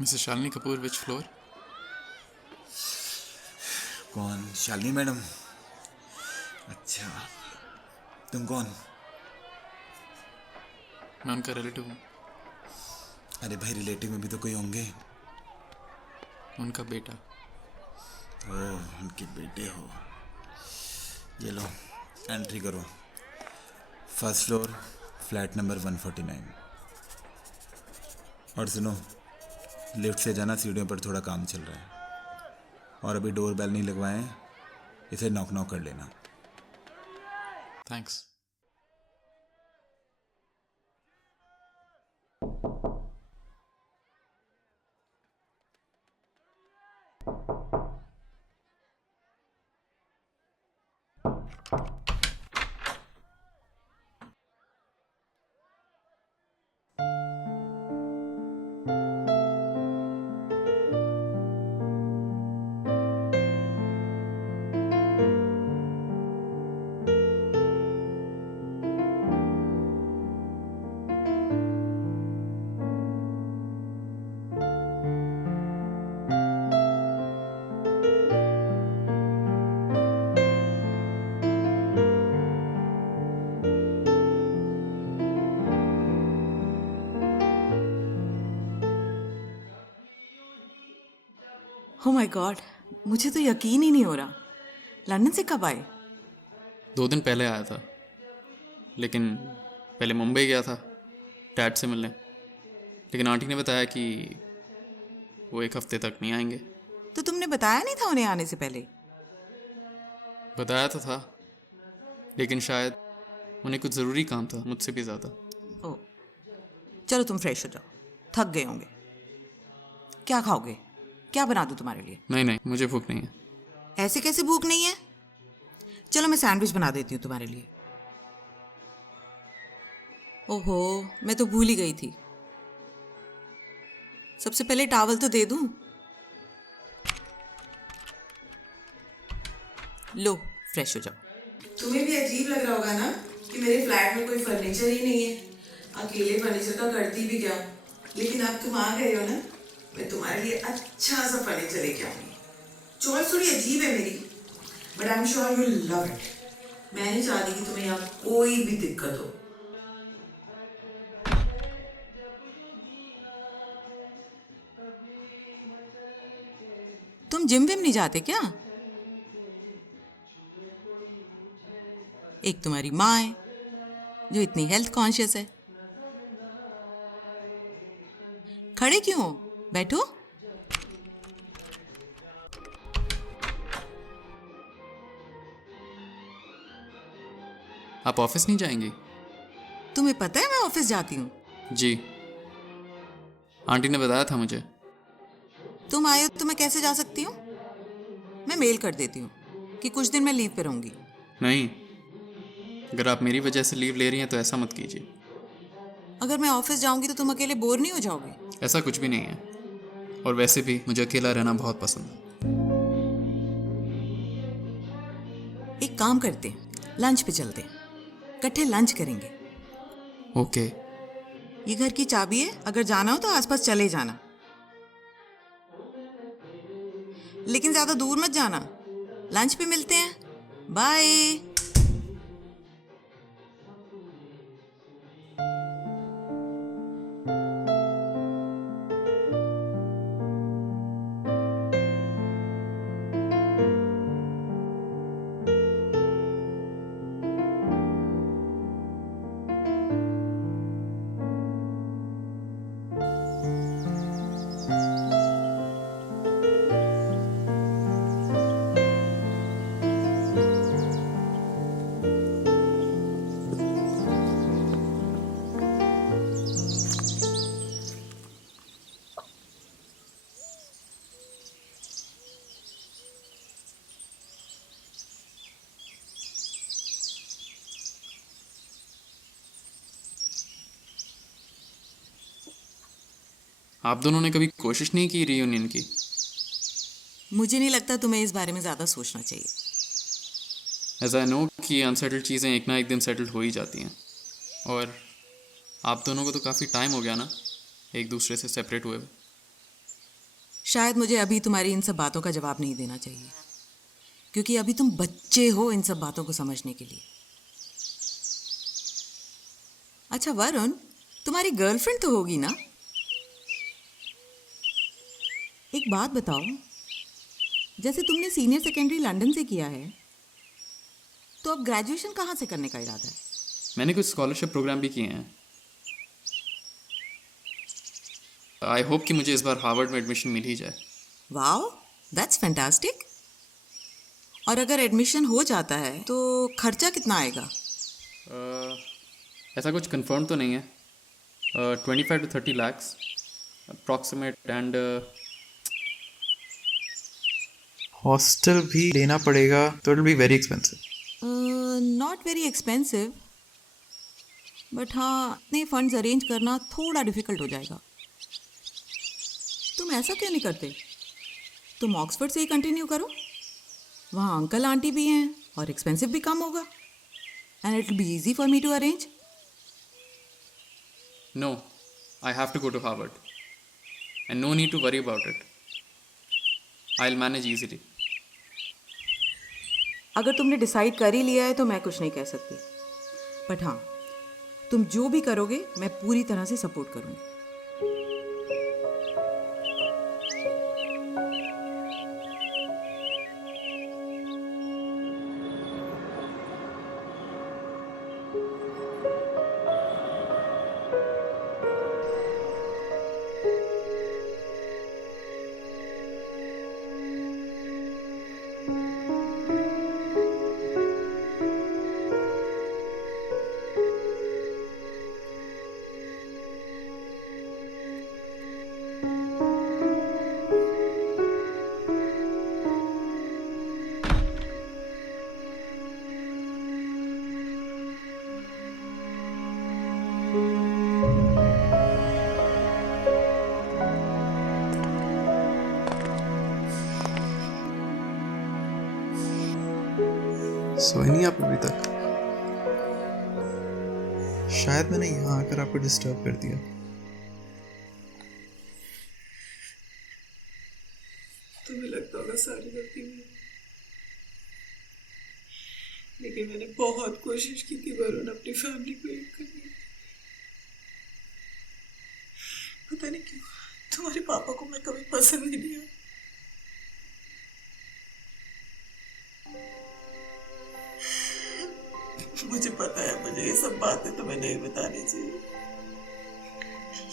Mrs Shalini Kapoor विच floor? कौन? Shalini madam? अच्छा, तुम कौन? मैं उनका रिलेटिव हूँ, अरे भाई, रिलेटिव में भी तो कोई होंगे। उनका बेटा। ओह, उनके बेटे हो। ये लो, एंट्री करो। First floor, flat number 149। और सुनो, लिफ्ट से जाना, सीढ़ियों पर थोड़ा काम चल रहा है। और अभी डोर बेल नहीं लगवाएं, इसे नॉक नॉक कर लेना। थैंक्स। Oh my God, मुझे तो यकीन ही नहीं हो रहा। लंदन से कब आए? 2 दिन पहले आया था, लेकिन पहले मुंबई गया था डैड से मिलने। लेकिन आंटी ने बताया कि वो 1 हफ्ते तक नहीं आएंगे। तो तुमने बताया नहीं था उन्हें आने से पहले? बताया तो था, लेकिन शायद उन्हें कुछ ज़रूरी काम था मुझसे भी ज़्यादा। ओह, चलो तुम फ्रेश हो जाओ, थक गए होंगे। क्या खाओगे? क्या बना दूं तुम्हारे लिए? नहीं नहीं, मुझे भूख नहीं है। ऐसे कैसे भूख नहीं है? चलो मैं सैंडविच बना देती हूँ तुम्हारे लिए। ओहो, मैं तो भूल ही गई थी। सबसे पहले टॉवल तो दे दूं। लो, फ्रेश हो जाओ। तुम्हें भी अजीब लग रहा होगा ना कि मेरे फ्लैट में कोई फर्नीचर ही नहीं है। अकेले फर्नीचर का करती भी क्या। लेकिन अब तुम आ गए हो ना, मैं तुम्हारे लिए अच्छा सा फर्नीचर लेके आऊंगी। चॉइस थोड़ी अजीब है मेरी, but I am sure you love it. मैं नहीं चाहती कि तुम्हें यहाँ कोई भी दिक्कत हो। तुम जिम विम नहीं जाते क्या? एक तुम्हारी माँ है जो इतनी हेल्थ कॉन्शियस है। खड़े क्यों हो? बैठो। आप ऑफिस नहीं जाएंगी? तुम्हें पता है मैं ऑफिस जाती हूँ। जी, आंटी ने बताया था मुझे। तुम आए हो तो मैं कैसे जा सकती हूँ? मैं मेल कर देती हूँ कि कुछ दिन मैं लीव पे रहूंगी। नहीं, अगर आप मेरी वजह से लीव ले रही हैं तो ऐसा मत कीजिए। अगर मैं ऑफिस जाऊंगी तो तुम अकेले बोर नहीं हो जाओगे? ऐसा कुछ भी नहीं है, और वैसे भी मुझे अकेला रहना बहुत पसंद है। एक काम करते हैं, लंच पे चलते हैं, इकट्ठे लंच करेंगे। ओके। ये घर की चाबी है, अगर जाना हो तो आसपास चले जाना, लेकिन ज्यादा दूर मत जाना। लंच पे मिलते हैं। बाय। आप दोनों ने कभी कोशिश नहीं की रीयूनियन की? मुझे नहीं लगता तुम्हें इस बारे में ज्यादा सोचना चाहिए। एज आई नो कि अनसेटल्ड चीज़ें एक ना एक दिन सेटल्ड हो ही जाती हैं, और आप दोनों को तो काफ़ी टाइम हो गया ना एक दूसरे से सेपरेट हुए हुए। शायद मुझे अभी तुम्हारी इन सब बातों का जवाब नहीं देना चाहिए, क्योंकि अभी तुम बच्चे हो इन सब बातों को समझने के लिए। अच्छा वरुण, तुम्हारी गर्लफ्रेंड तो होगी ना? एक बात बताओ, जैसे तुमने सीनियर सेकेंडरी लंदन से किया है, तो अब ग्रेजुएशन कहाँ से करने का इरादा है? मैंने कुछ स्कॉलरशिप प्रोग्राम भी किए हैं। आई होप कि मुझे इस बार हार्वर्ड में एडमिशन मिल ही जाए। Wow, that's fantastic. और अगर एडमिशन हो जाता है तो खर्चा कितना आएगा? ऐसा कुछ कंफर्म तो नहीं है। 25 to 30 lakhs approximate. And hostel भी लेना पड़ेगा तो it will be very expensive. Not very expensive, but हाँ, इतने फंड्स अरेंज करना थोड़ा डिफिकल्ट हो जाएगा। तुम ऐसा क्यों नहीं करते? तुम ऑक्सफोर्ड से ही कंटिन्यू करो, वहाँ अंकल आंटी भी हैं और एक्सपेंसिव भी कम होगा, and it will be easy for me to arrange. No, I have to go to Harvard and no need to worry about it. I will manage easily. अगर तुमने डिसाइड कर ही लिया है तो मैं कुछ नहीं कह सकती, बट हाँ, तुम जो भी करोगे मैं पूरी तरह से सपोर्ट करूँगी। सोए नहीं आप अभी तक? शायद मैंने यहाँ आकर आपको डिस्टर्ब कर दिया। तुम्हें लगता होगा सारी गलती में, लेकिन मैंने बहुत कोशिश की थी वरुण अपनी फैमिली को एक करने की। पता नहीं क्यों तुम्हारे पापा को मैं कभी पसंद नहीं आया। मुझे पता है मुझे ये सब बातें तुम्हें नहीं बतानी चाहिए,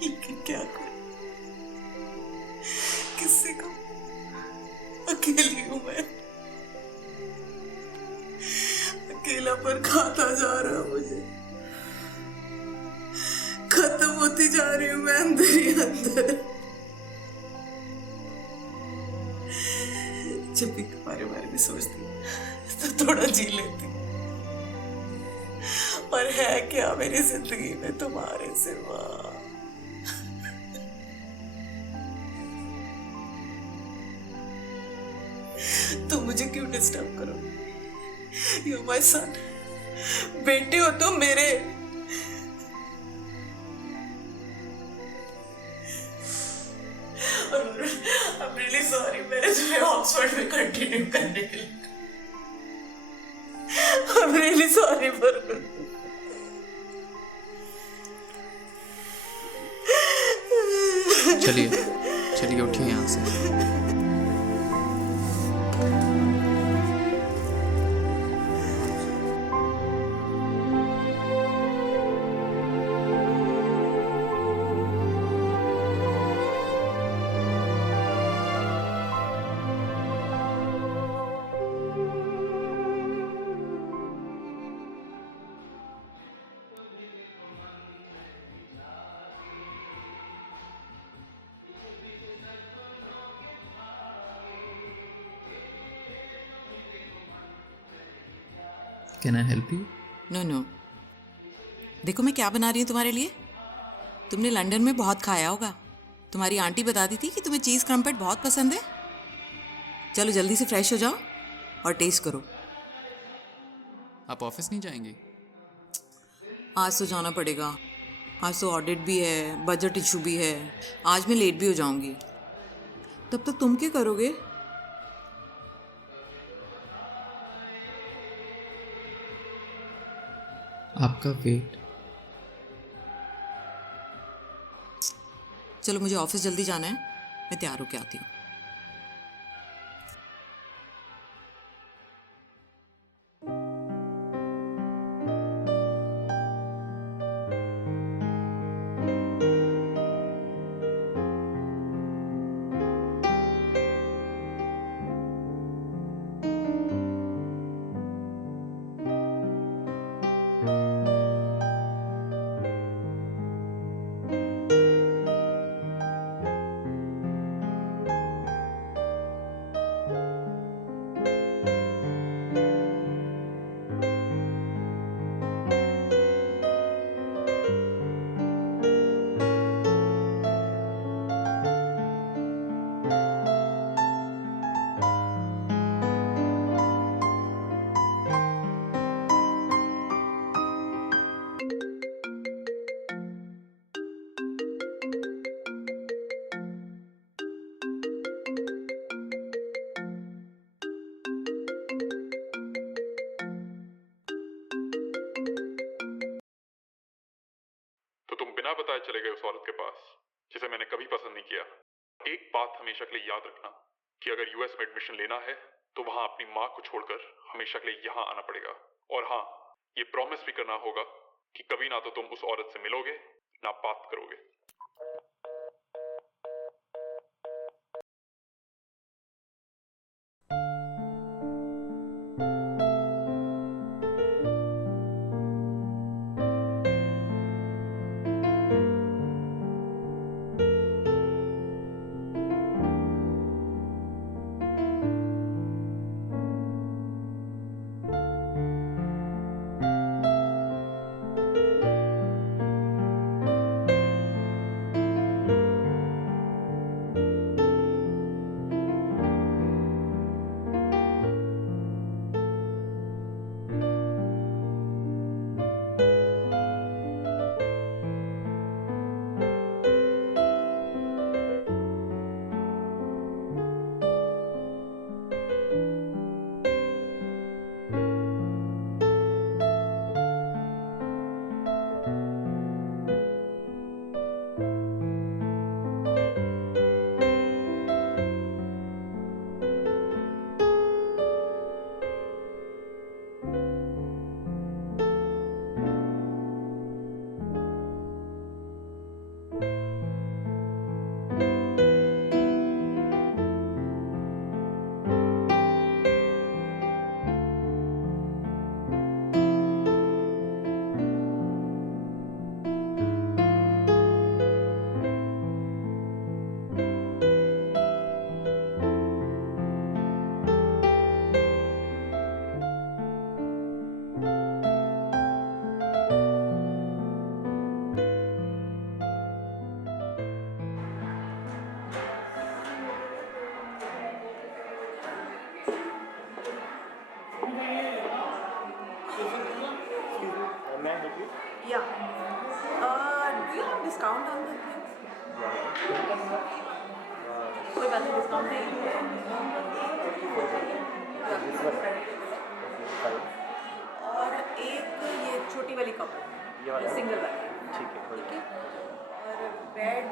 लेकिन क्या करूं, किससे कहूं? अकेली हूं मैं, अकेला पर खाता जा रहा मुझे, खत्म होती जा रही हूं मैं अंदर ही अंदर। जब भी तुम्हारे बारे में सोचती तो थोड़ा जी लेती, पर है क्या मेरी जिंदगी में तुम्हारे सिवा? तुम मुझे क्यों डिस्टर्ब करो? यू माय सन, बेटे हो तुम मेरे। और I'm really sorry मैंने तुम्हें ऑक्सफोर्ड में कंटिन्यू करने के लिए। I'm really sorry Varun. चलिए चलिए उठिए यहाँ से। Can I help you? No no, देखो मैं क्या बना रही हूँ तुम्हारे लिए। तुमने लंदन में बहुत खाया होगा, तुम्हारी आंटी बताती थी कि तुम्हें चीज़ क्रम्पेट बहुत पसंद है। चलो जल्दी से फ्रेश हो जाओ और टेस्ट करो। आप ऑफिस नहीं जाएंगी? आज तो जाना पड़ेगा, आज तो ऑडिट भी है, बजट इशू भी है, आज मैं लेट भी हो जाऊंगी। तब तक तुम क्या करोगे? आपका वेट। चलो मुझे ऑफिस जल्दी जाना है, मैं तैयार होके आती हूँ। तो तुम बिना बताए चले गए उस औरत के पास जिसे मैंने कभी पसंद नहीं किया। एक बात हमेशा के लिए याद रखना कि अगर यूएस में एडमिशन लेना है तो वहां अपनी माँ को छोड़कर हमेशा के लिए यहाँ आना पड़ेगा। और हाँ, ये प्रॉमिस भी करना होगा कि कभी ना तो तुम उस औरत से मिलोगे ना बात करोगे। Yeah. Do you have discount on the thing? कोई बात नहीं, डिस्काउंट नहीं। और एक ये छोटी वाली कप, ये सिंगल वाली, ठीक है। और बेड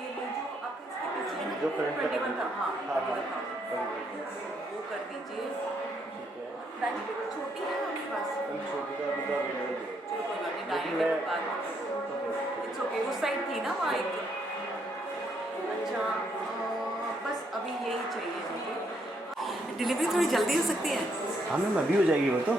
ये जो आपके इसके पीछे है ना, जो 21 था, हाँ 21,000 वो कर दीजिए। डाइनिंग टेबल छोटी है आपके पास? छोटी तो अभी तो अवेलेबल है। चलो कोई बात नहीं, डाइनिंग टेबल बाद इट्स ओके। उस साइड थी ना वहाँ एक। अच्छा, बस अभी यही चाहिए मुझे। डिलीवरी थोड़ी जल्दी हो सकती है? हाँ मैम, अभी हो जाएगी वो तो।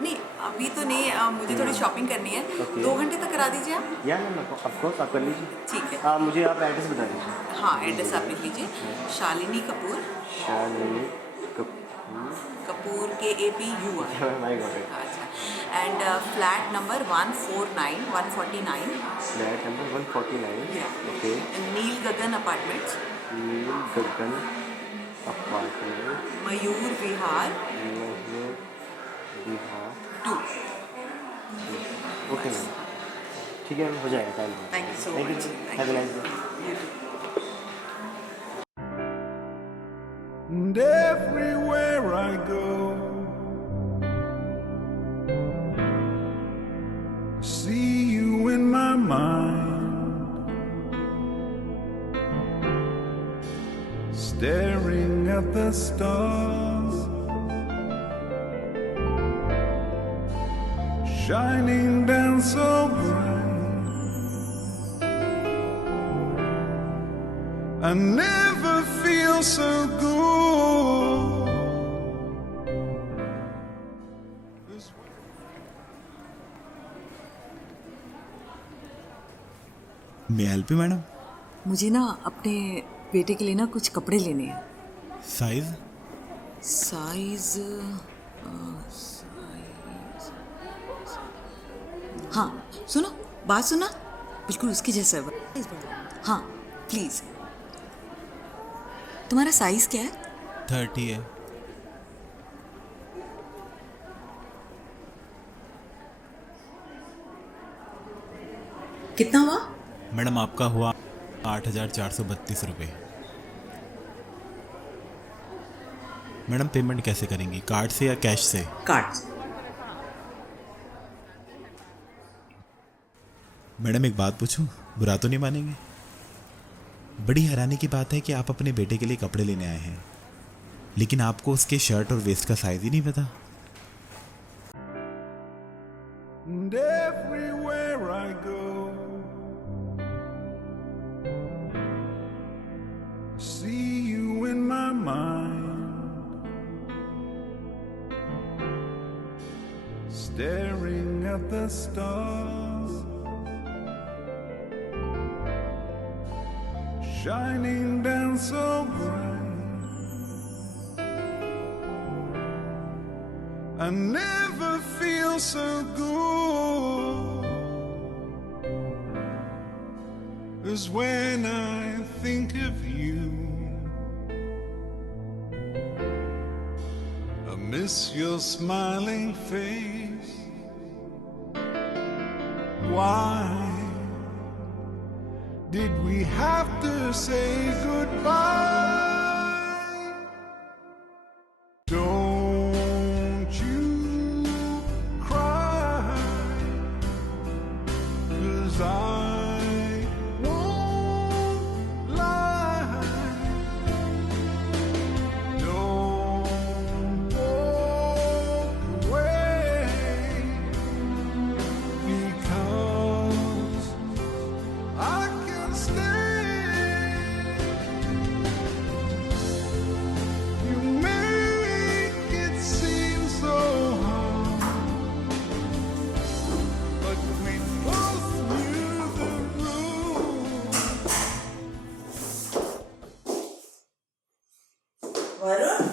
नहीं अभी तो नहीं, मुझे थोड़ी शॉपिंग करनी है। 2 घंटे तक करा दीजिए आप। या मैम ऑफकोर्स आप कर लीजिए। ठीक है। हाँ, मुझे आप एड्रेस बता दीजिए। हाँ एड्रेस आप लिख लीजिए, Shalini Kapoor. Shalini Kapoor KAPUR। My God. अच्छा, and flat number 149 149। Flat number 149। Okay. Neel Gagan apartments. Neel Gagan apartment, Mayur Vihar Bihar 2। Okay ma'am, ठीक है मैम, हो जाएगा time. Thank you so thank much. You, have a nice day. And everywhere I go, I see you in my mind, staring at the stars, shining down so bright. I never feel so good. May help you madam? मुझे ना अपने बेटे के लिए ना कुछ कपड़े लेने हैं। साइज? साइज हाँ, सुनो, बात सुना, बिल्कुल उसके जैसा है। हाँ प्लीज। तुम्हारा साइज क्या है? 30 है। कितना हुआ? मैडम आपका हुआ 8,432 रुपये। मैडम पेमेंट कैसे करेंगी, कार्ड से या कैश से? कार्ड। मैडम एक बात पूछूं, बुरा तो नहीं मानेंगे? बड़ी हैरानी की बात है कि आप अपने बेटे के लिए कपड़े लेने आए हैं, लेकिन आपको उसके शर्ट और वेस्ट का साइज ही नहीं पता। And everywhere I go, I see you in my mind, staring at the stars, shining down so bright. I never feel so good as when I think of you. I miss your smiling face. Why did we have to say goodbye? Don't you cry, 'cause I won't lie. Don't walk away, because I can stay. You make it seem so hard, but we both knew the rules. Varun,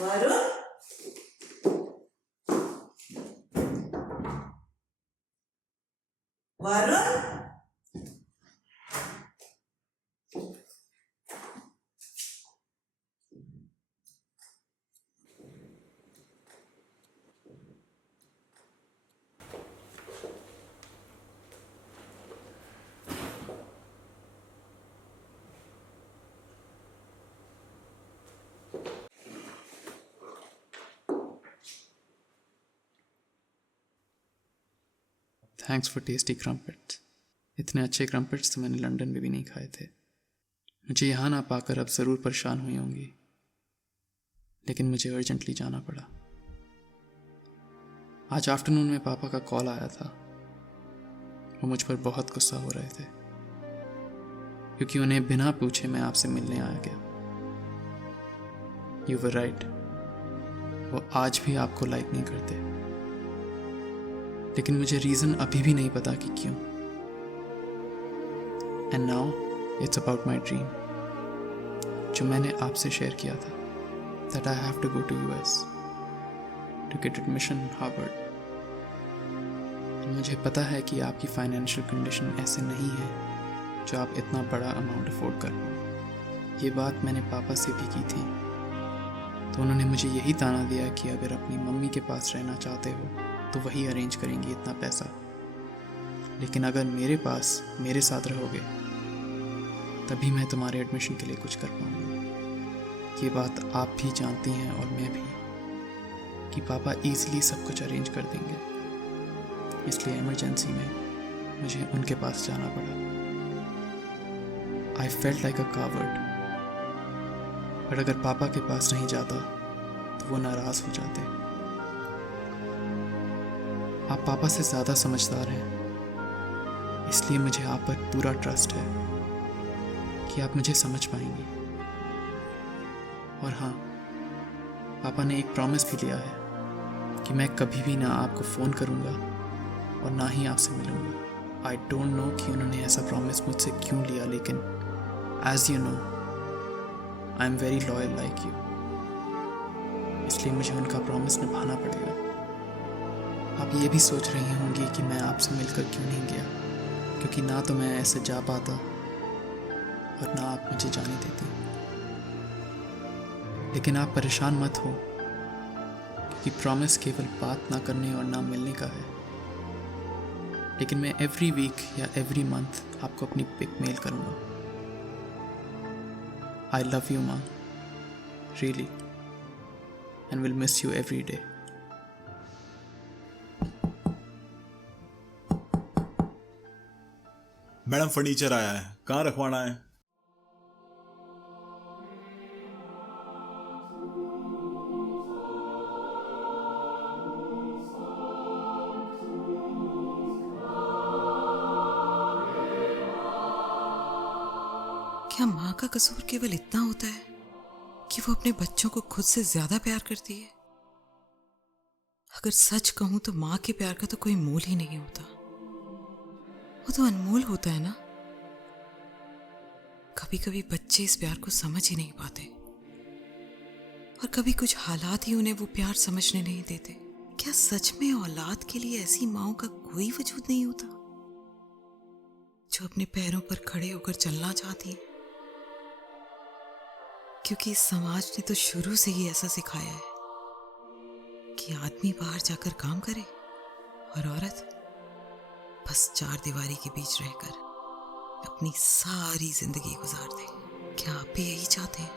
Varun, Varun, thanks for tasty crumpets. इतने अच्छे क्रम्पेट्स तो मैंने London में भी नहीं खाए थे। मुझे यहाँ ना पाकर अब ज़रूर परेशान हुई होंगी, लेकिन मुझे अर्जेंटली जाना पड़ा। आज आफ्टरनून में पापा का कॉल आया था। वो मुझ पर बहुत गुस्सा हो रहे थे, क्योंकि उन्हें बिना पूछे मैं आपसे मिलने आ गया। यू वर राइट, वो आज भी आपको लाइक नहीं करते, लेकिन मुझे रीज़न अभी भी नहीं पता कि क्यों। And now it's about my dream, जो मैंने आपसे शेयर किया था, that I have to go to US to get admission Harvard. मुझे पता है कि आपकी फाइनेंशियल कंडीशन ऐसे नहीं है जो आप इतना बड़ा अमाउंट अफोर्ड कर पाओ। ये बात मैंने पापा से भी की थी, तो उन्होंने मुझे यही ताना दिया कि अगर अपनी मम्मी के पास रहना चाहते हो तो वही अरेंज करेंगी इतना पैसा, लेकिन अगर मेरे पास मेरे साथ रहोगे तभी मैं तुम्हारे एडमिशन के लिए कुछ कर पाऊंगा। ये बात आप भी जानती हैं और मैं भी, कि पापा इजीली सब कुछ अरेंज कर देंगे। इसलिए इमरजेंसी में मुझे उनके पास जाना पड़ा। I felt like a coward. पर अगर पापा के पास नहीं जाता तो वो नाराज़ हो जाते। आप पापा से ज़्यादा समझदार हैं, इसलिए मुझे आप पर पूरा ट्रस्ट है कि आप मुझे समझ पाएंगी। और हाँ, पापा ने एक प्रॉमिस भी लिया है कि मैं कभी भी ना आपको फ़ोन करूँगा और ना ही आपसे मिलूँगा। आई डोंट नो कि उन्होंने ऐसा प्रॉमिस मुझसे क्यों लिया, लेकिन as you know I am very loyal like you, इसलिए मुझे उनका प्रॉमिस निभाना पड़ेगा। आप ये भी सोच रही होंगी कि मैं आपसे मिलकर क्यों नहीं गया, क्योंकि ना तो मैं ऐसे जा पाता और ना आप मुझे जाने देती। लेकिन आप परेशान मत हो, क्योंकि प्रॉमिस केवल बात ना करने और ना मिलने का है। लेकिन मैं एवरी वीक या एवरी मंथ आपको अपनी पिक मेल करूँगा। I love you, Mom. Really. And will miss you every day. Madam furniture आया है, कहाँ रखवाना है? क्या माँ का कसूर केवल इतना होता है कि वो अपने बच्चों को खुद से ज्यादा प्यार करती है? अगर सच कहूं तो माँ के प्यार का तो कोई मोल ही नहीं होता। वो तो अनमोल होता है ना। कभी कभी बच्चे इस प्यार को समझ ही नहीं पाते, और कभी कुछ हालात ही उन्हें वो प्यार समझने नहीं देते। क्या सच में औलाद के लिए ऐसी माँओं का कोई वजूद नहीं होता जो अपने पैरों पर खड़े होकर चलना चाहती है? क्योंकि इस समाज ने तो शुरू से ही ऐसा सिखाया है कि आदमी बाहर जाकर काम करे और औरत बस चार दीवारी के बीच रहकर अपनी सारी जिंदगी गुजार दे। क्या आप भी यही चाहते हैं?